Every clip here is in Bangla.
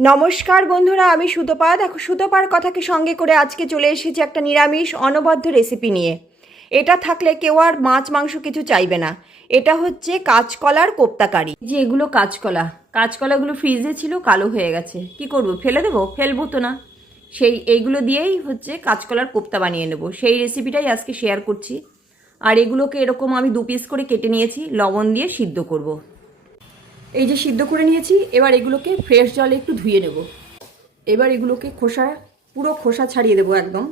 নমস্কার বন্ধুরা, আমি সুতপা। দেখো, সুতপার কথাকে সঙ্গে করে আজকে চলে এসেছি একটা নিরামিষ অনবদ্য রেসিপি নিয়ে। এটা থাকলে কেউ আর মাছ, মাংস কিছু চাইবে না। এটা হচ্ছে কাঁচকলার কোপ্তাকারি যে এগুলো কাঁচকলা। কাঁচকলাগুলো ফ্রিজে ছিল, কালো হয়ে গেছে। কি করব, ফেলে দেবো? ফেলব তো না। সেই এইগুলো দিয়েই হচ্ছে কাঁচকলার কোপ্তা বানিয়ে নেব। সেই রেসিপিটাই আজকে শেয়ার করছি। আর এগুলোকে এরকম আমি দু পিস করে কেটে নিয়েছি, লবণ দিয়ে সিদ্ধ করব। এই যে সিদ্ধ করে নিয়েছি, এবার এগুলোকে ফ্রেশ জলে একটু ধুয়ে নেব। এবার এগুলোকে খোসা, পুরো খোসা ছাড়িয়ে দেবো একদম।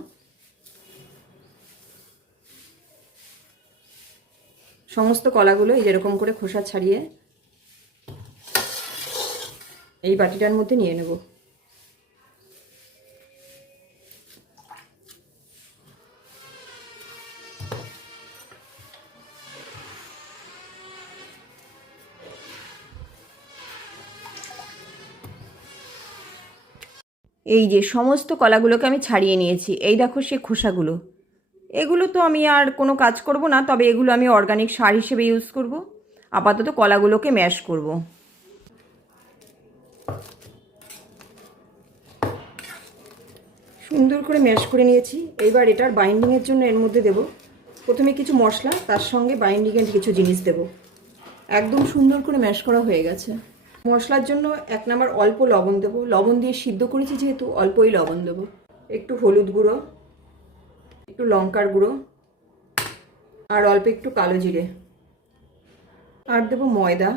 সমস্ত কলাগুলো এই যেরকম করে খোসা ছাড়িয়ে এই বাটিটার মধ্যে নিয়ে নেব। এই যে সমস্ত কলাগুলোকে আমি ছাড়িয়ে নিয়েছি। এই দেখো সে খোসাগুলো। এগুলো তো আমি আর কোনো কাজ করব না, তবে এগুলো আমি অর্গানিক সার হিসেবে ইউজ করব। আপাতত কলাগুলোকে ম্যাশ করব। সুন্দর করে ম্যাশ করে নিয়েছি। এইবার এটার বাইন্ডিংয়ের জন্য এর মধ্যে দেব। প্রথমে কিছু মশলা, তার সঙ্গে বাইন্ডিংয়ের কিছু জিনিস দেব। একদম সুন্দর করে ম্যাশ করা হয়ে গেছে। মশলার জন্য এক নাম্বার অল্প লবণ দেবো। লবণ দিয়ে সিদ্ধ করেছি যেহেতু অল্পই লবণ দেবো। একটু হলুদ গুঁড়ো, একটু লঙ্কার গুঁড়ো, আর অল্প একটু কালো জিরে। আর দেবো ময়দা।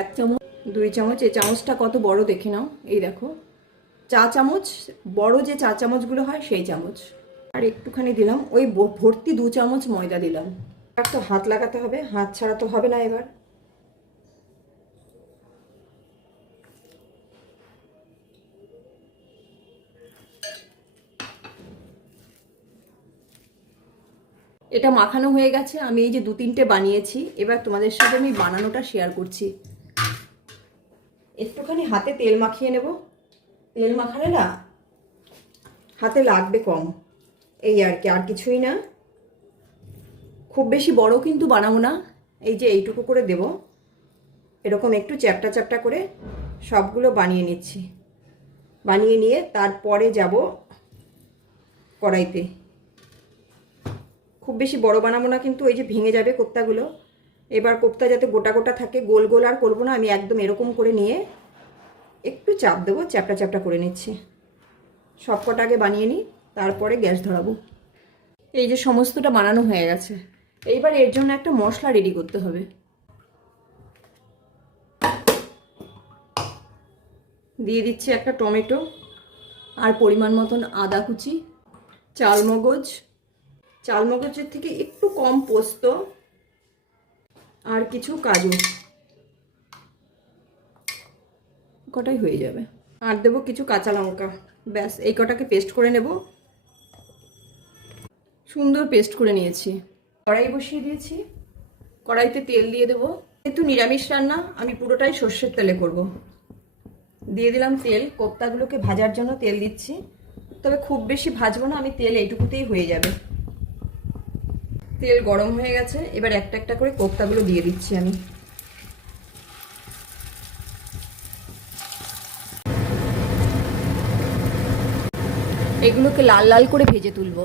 এক চামচ, দুই চামচ, এই চামচটা কত বড় দেখে নাও। এই দেখো, চা চামচ, বড় যে চা চামচগুলো হয় সেই চামচ। আর একটুখানি দিলাম, ওই ভর্তি দু চামচ ময়দা দিলাম। আর তো হাত লাগাতে হবে, হাত ছাড়া তো হবে না এবার। এটা মাখানো হয়ে গেছে, আমি এই যে দু তিনটে বানিয়েছি, এবার তোমাদের সাথে আমি বানানোটা শেয়ার করছি। একটুখানি হাতে তেল মাখিয়ে নেব। তেল মাখালে না হাতে লাগবে কম, এই আর কি, আর কিছুই না। খুব বেশি বড় কিন্তু বানাবো না, এই যে এইটুকু করে দেব। এরকম একটু চ্যাপটা চ্যাপটা করে সবগুলো বানিয়ে নিচ্ছি। বানিয়ে নিয়ে তারপরে যাব কড়াইতে। খুব বেশি বড় বানাবো না কিন্তু ওই যে ভেঙে যাবে কোপ্তাগুলো। এবার কোপ্তা যাতে গোটা গোটা থাকে, গোল গোল আর করব না, আমি একদম এরকম করে নিয়ে একটু চাপ দেবো, চ্যাপটা চ্যাপটা করে নিচ্ছি। সব কটা আগে বানিয়ে নিই, তারপরে গ্যাস ধরাবো। এই যে সমস্তটা বানানো হয়ে গেছে। এইবার এর জন্য একটা মশলা রেডি করতে হবে। দিয়ে দিচ্ছি একটা টমেটো আর পরিমাণ মতন আদা কুচি, চালমগজ চালমগজের থেকে একটু কম পোস্ত আর কিছু কাজু। কটাই হয়ে যাবে? আর দেবো কিছু কাঁচা লঙ্কা। ব্যাস এই কটাকে পেস্ট করে নেব। সুন্দর পেস্ট করে নিয়েছি। কড়াই বসিয়ে দিয়েছি। কড়াইতে তেল দিয়ে দেবো। যেহেতু নিরামিষ রান্না আমি পুরোটাই সর্ষের তেলে করব। দিয়ে দিলাম তেল কোপ্তাগুলোকে ভাজার জন্য তেল দিচ্ছি। তবে খুব বেশি ভাজবো না আমি তেল এইটুকুতেই হয়ে যাবে। তেল গরম হয়ে গেছে, এবার একটা একটা করে কোপ্তাগুলো দিয়ে দিচ্ছি আমি। এগুলোকে লাল লাল করে ভেজে তুলবো।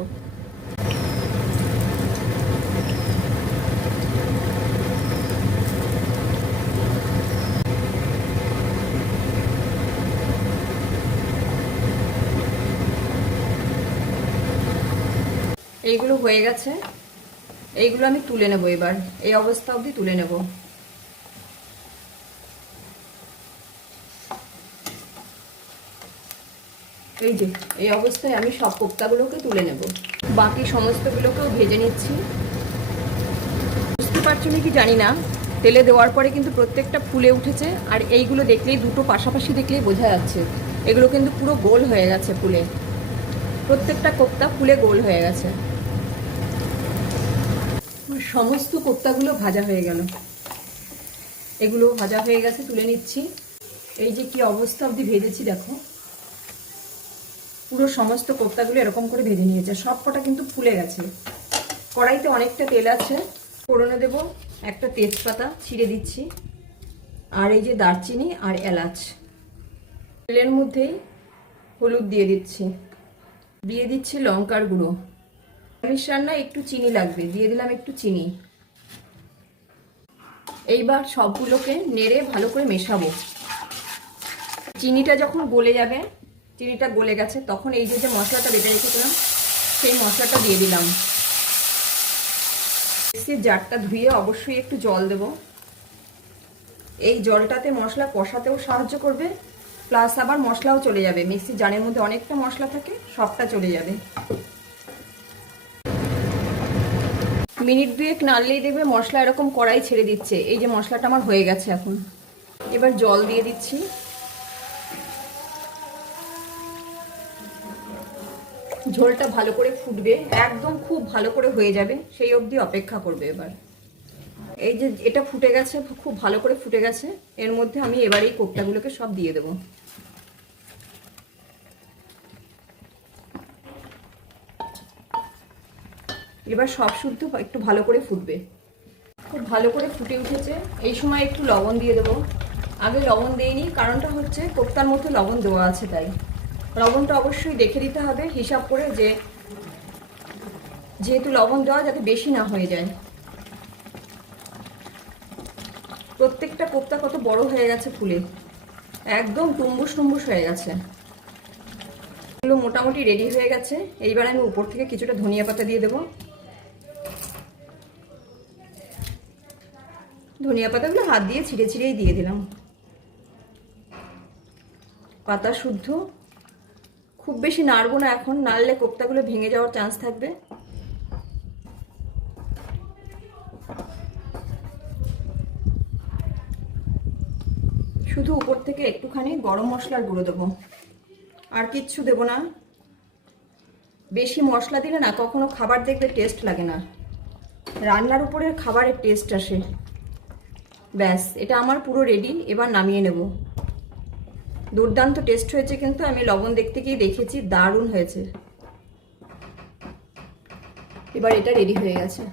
এইগুলো হয়ে গেছে। এইগুলো আমি তুলে নেব এবার। এই অবস্থা অবধি তুলে নেব। এই যে, এই অবস্থায় আমি সব কোপ্তাগুলোকে তুলে নেব। বাকি সমস্তগুলোকেও ভেজে নিচ্ছি। বুঝতে পারছ কি জানি না। তেলে দেওয়ার পরে কিন্তু প্রত্যেকটা ফুলে উঠেছে, আর এইগুলো দেখলেই দুটো পাশাপাশি দেখলেই বোঝা যাচ্ছে। এগুলো কিন্তু পুরো গোল হয়ে গেছে ফুলে। প্রত্যেকটা কোপ্তা ফুলে গোল হয়ে গেছে। সমস্ত কোপ্তাগুলো ভাজা হয়ে গেল। এগুলো ভাজা হয়ে গেছে, তুলে নিচ্ছি। এই যে কি অবস্থা অবধি ভেজেছি, দেখো। পুরো সমস্ত কোপ্তাগুলো এরকম করে ভেজে নিয়েছে সব কটা কিন্তু ফুলে গেছে। কড়াইতে অনেকটা তেল আছে, ফোড়নে দেব একটা তেজপাতা, ছিঁড়ে দিচ্ছি। আর এই যে দারচিনি আর এলাচ। তেলের মধ্যেই হলুদ দিয়ে দিচ্ছি। দিয়ে দিচ্ছি লঙ্কার গুঁড়ো। নিরামিষ রান্না একটু চিনি লাগবে, দিয়ে দিলাম একটু চিনি। এইবার সবগুলোকে নেড়ে ভালো করে মেশাবো। চিনিটা যখন গলে যাবে, চিনিটা গলে গেছে, তখন এই যে যে মশলাটা বেটে রেখেছিলাম, সেই মশলাটা দিয়ে দিলাম। মিক্সির জারটা ধুয়ে অবশ্যই একটু জল দেব। এই জলটাতে মশলা কষাতেও সাহায্য করবে, প্লাস আবার মশলাও চলে যাবে। মিক্সির জারের মধ্যে অনেকটা মশলা থাকে, সবটা চলে যাবে। মিনিট দুয়েক নাড়লেই দেখবে মশলা এরকম কড়াই ছেড়ে দিচ্ছে। এই যে মশলাটা আমার হয়ে গেছে এখন। এবার জল দিয়ে দিচ্ছি। ঝোলটা ভালো করে ফুটবে। একদম খুব ভালো করে হয়ে যাবে। সেই অবধি অপেক্ষা করবে এবার। এই যে এটা ফুটে গেছে, খুব ভালো করে ফুটে গেছে। এর মধ্যে আমি এবার এই সব দিয়ে দেবো। এবার সব শুদ্ধ একটু ভালো করে ফুটবে। খুব ভালো করে ফুটে উঠেছে। এই সময় একটু লবণ দিয়ে দেবো। আগে লবণ দিইনি, কারণটা হচ্ছে কোপ্তার মধ্যে লবণ দেওয়া আছে তাই। লবণটা অবশ্যই দেখে দিতে হবে, হিসাব করে যে যেহেতু লবণ দেওয়া যাতে বেশি না হয়ে যায়। প্রত্যেকটা কোপ্তা কত বড় হয়ে গেছে ফুলে। একদম টুম্বুস টুম্বুস হয়ে গেছে। এগুলো মোটামুটি রেডি হয়ে গেছে। এইবার আমি উপর থেকে কিছুটা ধনিয়া পাতা দিয়ে দেবো। ধনিয়া পাতাগুলো হাত দিয়ে ছিঁড়ে ছিঁড়েই দিয়ে দিলাম। পাতা শুদ্ধ। খুব বেশি নাড়বো না এখন, নাড়লে কোপ্তাগুলো ভেঙে যাওয়ার চান্স থাকবে। শুধু উপর থেকে একটুখানি গরম মশলার গুঁড়ো দেবো। আর কিচ্ছু দেবো না। বেশি মশলা দিলে না কখনো খাবার দেখবে টেস্ট লাগে না। রান্নার উপরে খাবারের টেস্ট আসে। ব্যাস, এটা আমার পুরো রেডি এবার নামিয়ে নেব। দুর্দান্ত টেস্ট হয়েছে কিন্তু, আমি লবণ দেখতে গিয়ে দেখেছি দারুণ হয়েছে। এবার এটা রেডি হয়ে গেছে।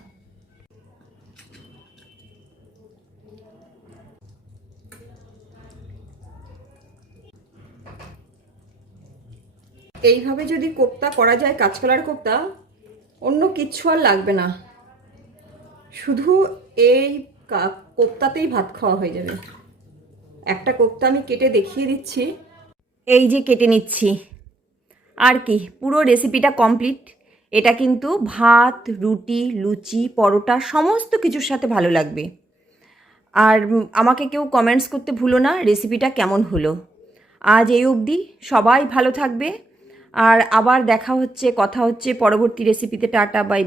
এইভাবে যদি কোপ্তা করা যায়, কাঁচকলার কোপ্তা, অন্য কিচ্ছু আর লাগবে না। শুধু এই কোপ্তাতেই ভাত খাওয়া হয়ে যাবে। একটা কোপ্তা আমি কেটে দেখিয়ে দিচ্ছি। এই যে কেটে নিচ্ছি। আর কি, পুরো রেসিপিটা কমপ্লিট এটা কিন্তু ভাত, রুটি, লুচি, পরোটা, সমস্ত কিছুর সাথে ভালো লাগবে। আর আমাকে কেউ কমেন্টস করতে ভুলো না রেসিপিটা কেমন হলো। আজ এই অবধি, সবাই ভালো থাকবে। আর আবার দেখা হচ্ছে, কথা হচ্ছে পরবর্তী রেসিপিতে টাটা বাই বাই